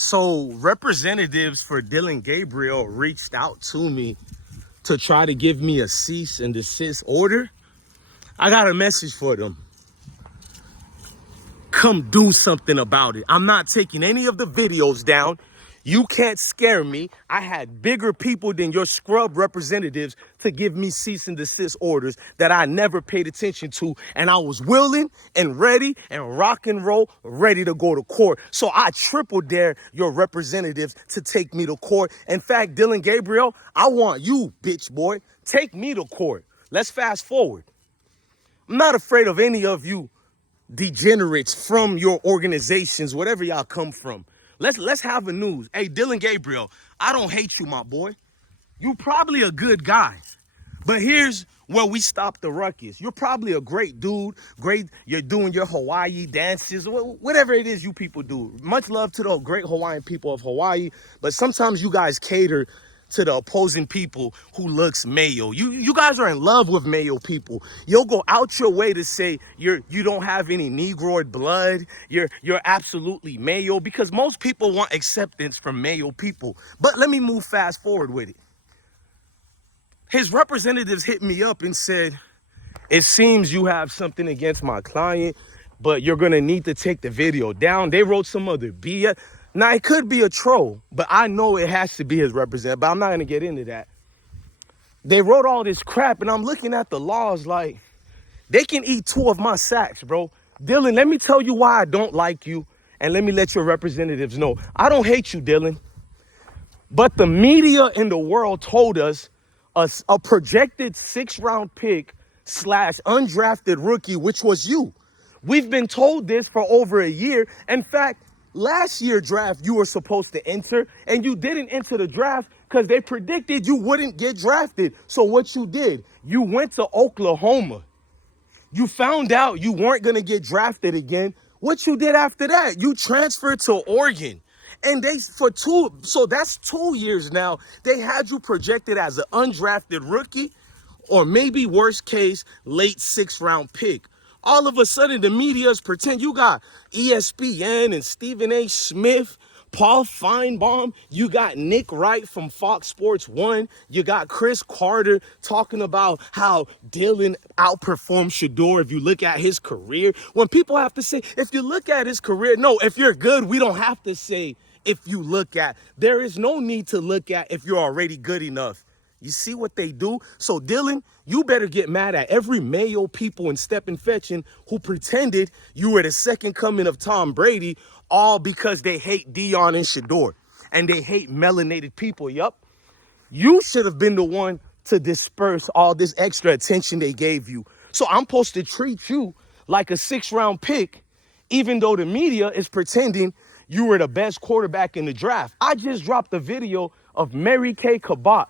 So representatives for Dillon Gabriel reached out to me to try to give me a cease and desist order. I got a message for them. Come do something about it. I'm not taking any of the videos down. You can't scare me. I had bigger people than your scrub representatives to give me cease and desist orders that I never paid attention to. And I was willing and ready and rock and roll, ready to go to court. So I triple dare your representatives to take me to court. In fact, Dillon Gabriel, I want you, bitch boy, take me to court. Let's fast forward. I'm not afraid of any of you degenerates from your organizations, whatever y'all come from. Let's have a news. Hey, Dillon Gabriel, I don't hate you, my boy. You probably a good guy. But here's where we stop the ruckus. You're probably a great dude. You're doing your Hawaii dances, whatever it is you people do. Much love to the great Hawaiian people of Hawaii. But sometimes you guys cater to the opposing people who looks Mayo. You guys are in love with Mayo people. You'll go out your way to say you don't have any Negroid blood. You're absolutely Mayo, because most people want acceptance from Mayo people. But let me move fast forward with it. His representatives hit me up and said, it seems you have something against my client, but you're gonna need to take the video down. They wrote some other BS. Now, it could be a troll, but I know it has to be his representative, but I'm not going to get into that. They wrote all this crap, and I'm looking at the laws like, they can eat 2 of my sacks, bro. Dillon, let me tell you why I don't like you, and let me let your representatives know. I don't hate you, Dillon, but the media in the world told us a projected 6th-round pick / undrafted rookie, which was you. We've been told this for over a year. In fact, last year's draft, you were supposed to enter, and you didn't enter the draft because they predicted you wouldn't get drafted. So what you did, you went to Oklahoma. You found out you weren't going to get drafted again. What you did after that, you transferred to Oregon. And so that's 2 years now. They had you projected as an undrafted rookie, or maybe worst case, late 6th-round pick. All of a sudden, the media's pretend. You got ESPN and Stephen A. Smith, Paul Feinbaum. You got Nick Wright from Fox Sports 1. You got Chris Carter talking about how Dillon outperformed Shedeur if you look at his career. When people have to say, if you look at his career, no, if you're good, we don't have to say if you look at. There is no need to look at if you're already good enough. You see what they do? So, Dillon, you better get mad at every Mayo people and Step and Fetching who pretended you were the second coming of Tom Brady, all because they hate Dillon and Shedeur, and they hate melanated people. Yup. You should have been the one to disperse all this extra attention they gave you. So I'm supposed to treat you like a 6th-round pick, even though the media is pretending you were the best quarterback in the draft. I just dropped a video of Mary Kay Cabot.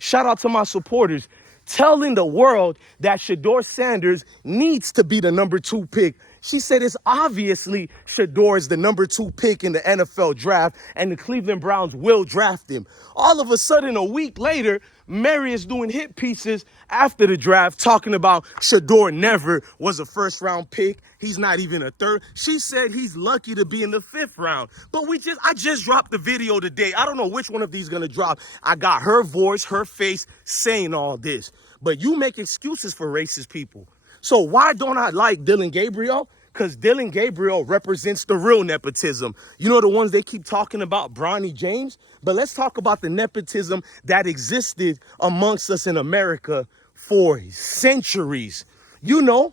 Shout out to my supporters, telling the world that Shedeur Sanders needs to be the number 2 pick. She said it's obviously Shedeur is the number 2 pick in the NFL draft, and the Cleveland Browns will draft him. All of a sudden, a week later, Mary is doing hit pieces after the draft talking about Shedeur never was a 1st-round pick. He's not even a 3rd. She said he's lucky to be in the 5th round. But I just dropped the video today. I don't know which one of these is going to drop. I got her voice, her face saying all this. But you make excuses for racist people. So why don't I like Dillon Gabriel? Because Dillon Gabriel represents the real nepotism. You know, the ones they keep talking about, Bronny James? But let's talk about the nepotism that existed amongst us in America for centuries. You know,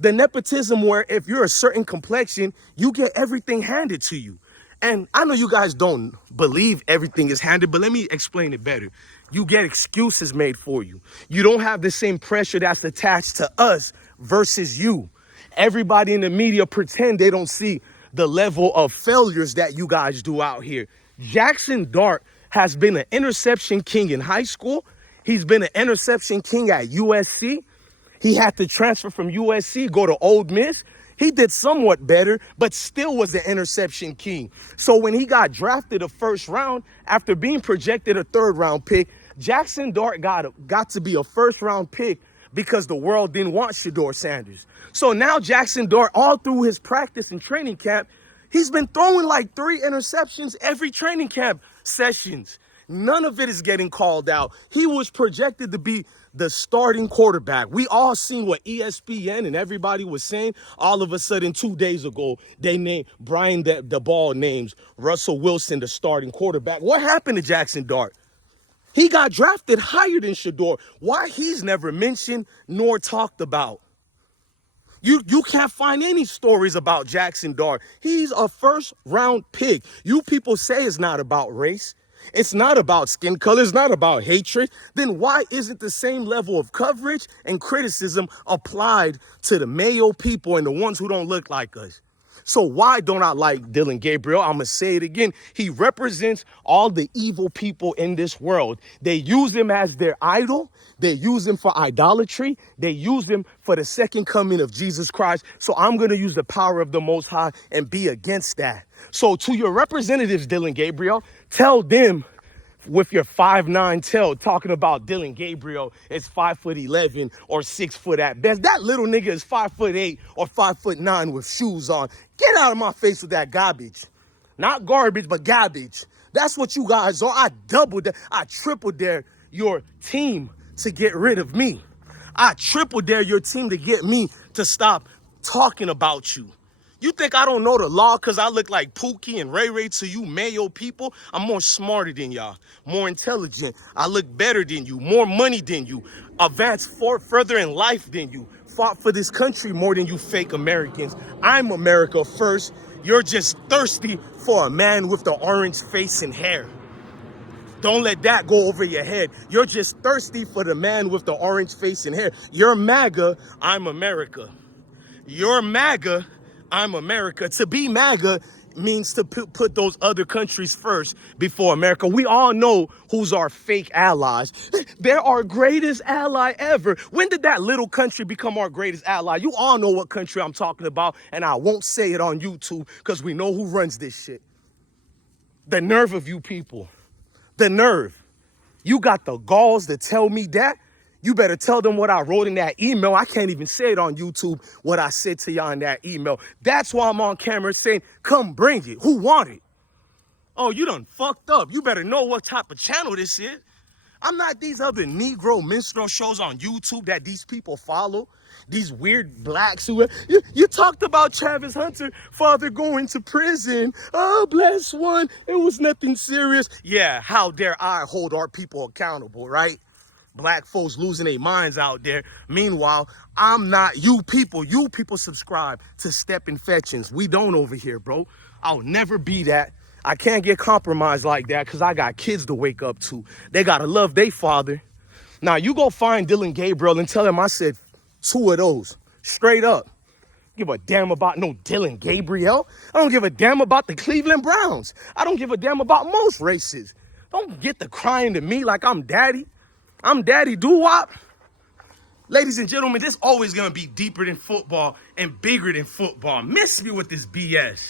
the nepotism where if you're a certain complexion, you get everything handed to you. And I know you guys don't believe everything is handed, but let me explain it better. You get excuses made for you. You don't have the same pressure that's attached to us versus you. Everybody in the media pretend they don't see the level of failures that you guys do out here. Jackson Dart has been an interception king in high school. He's been an interception king at USC. He had to transfer from USC, go to Ole Miss. He did somewhat better, but still was the interception king. So when he got drafted a 1st round, after being projected a 3rd-round pick, Jackson Dart got to be a 1st-round pick because the world didn't want Shedeur Sanders. So now Jackson Dart, all through his practice and training camp, He's been throwing like 3 interceptions every training camp sessions. None of it is getting called out. He was projected to be the starting quarterback. We all seen what ESPN and everybody was saying. All of a sudden, 2 days ago, they named Brian the ball names Russell Wilson the starting quarterback. What happened to Jackson Dart? He got drafted higher than Shedeur. Why he's never mentioned nor talked about? You can't find any stories about Jackson Dart. He's a first-round pick. You people say it's not about race. It's not about skin color. It's not about hatred. Then why isn't the same level of coverage and criticism applied to the Mayo people and the ones who don't look like us? So why don't I like Dillon Gabriel? I'm going to say it again. He represents all the evil people in this world. They use him as their idol. They use him for idolatry. They use him for the second coming of Jesus Christ. So I'm going to use the power of the Most High and be against that. So to your representatives, Dillon Gabriel, tell them with your 5'9" tail talking about Dillon Gabriel is 5'11" or 6 foot at best. That little nigga is 5'8" or 5'9" with shoes on. Get out of my face with that garbage. Not garbage, but garbage. That's what you guys are. I triple dare your team to get rid of me. I triple dare your team to get me to stop talking about you. You think I don't know the law because I look like Pookie and Ray Ray to you Mayo people? I'm more smarter than y'all, more intelligent. I look better than you, more money than you, advanced further in life than you, fought for this country more than you fake Americans. I'm America first. You're just thirsty for a man with the orange face and hair. Don't let that go over your head. You're just thirsty for the man with the orange face and hair. You're MAGA, I'm America. You're MAGA, I'm America. To be MAGA means to put those other countries first before America. We all know who's our fake allies. They're our greatest ally ever. When did that little country become our greatest ally? You all know what country I'm talking about, and I won't say it on YouTube because we know who runs this shit. The nerve of you people. The nerve. You got the galls to tell me that? You better tell them what I wrote in that email. I can't even say it on YouTube, what I said to y'all in that email. That's why I'm on camera saying, come bring it. Who want it? Oh, you done fucked up. You better know what type of channel this is. I'm not these other Negro minstrel shows on YouTube that these people follow. These weird blacks who... You talked about Travis Hunter, father going to prison. Oh, bless one. It was nothing serious. Yeah, how dare I hold our people accountable, right? Black folks losing their minds out there. Meanwhile, I'm not you people. You people subscribe to Step Infections. We don't over here, bro. I'll never be that. I can't get compromised like that because I got kids to wake up to. They got to love their father. Now, you go find Dillon Gabriel and tell him I said 2 of those. Straight up. Give a damn about no Dillon Gabriel. I don't give a damn about the Cleveland Browns. I don't give a damn about most races. Don't get to crying to me like I'm daddy. I'm daddy doo-wop. Ladies and gentlemen, this always going to be deeper than football and bigger than football. Miss me with this BS.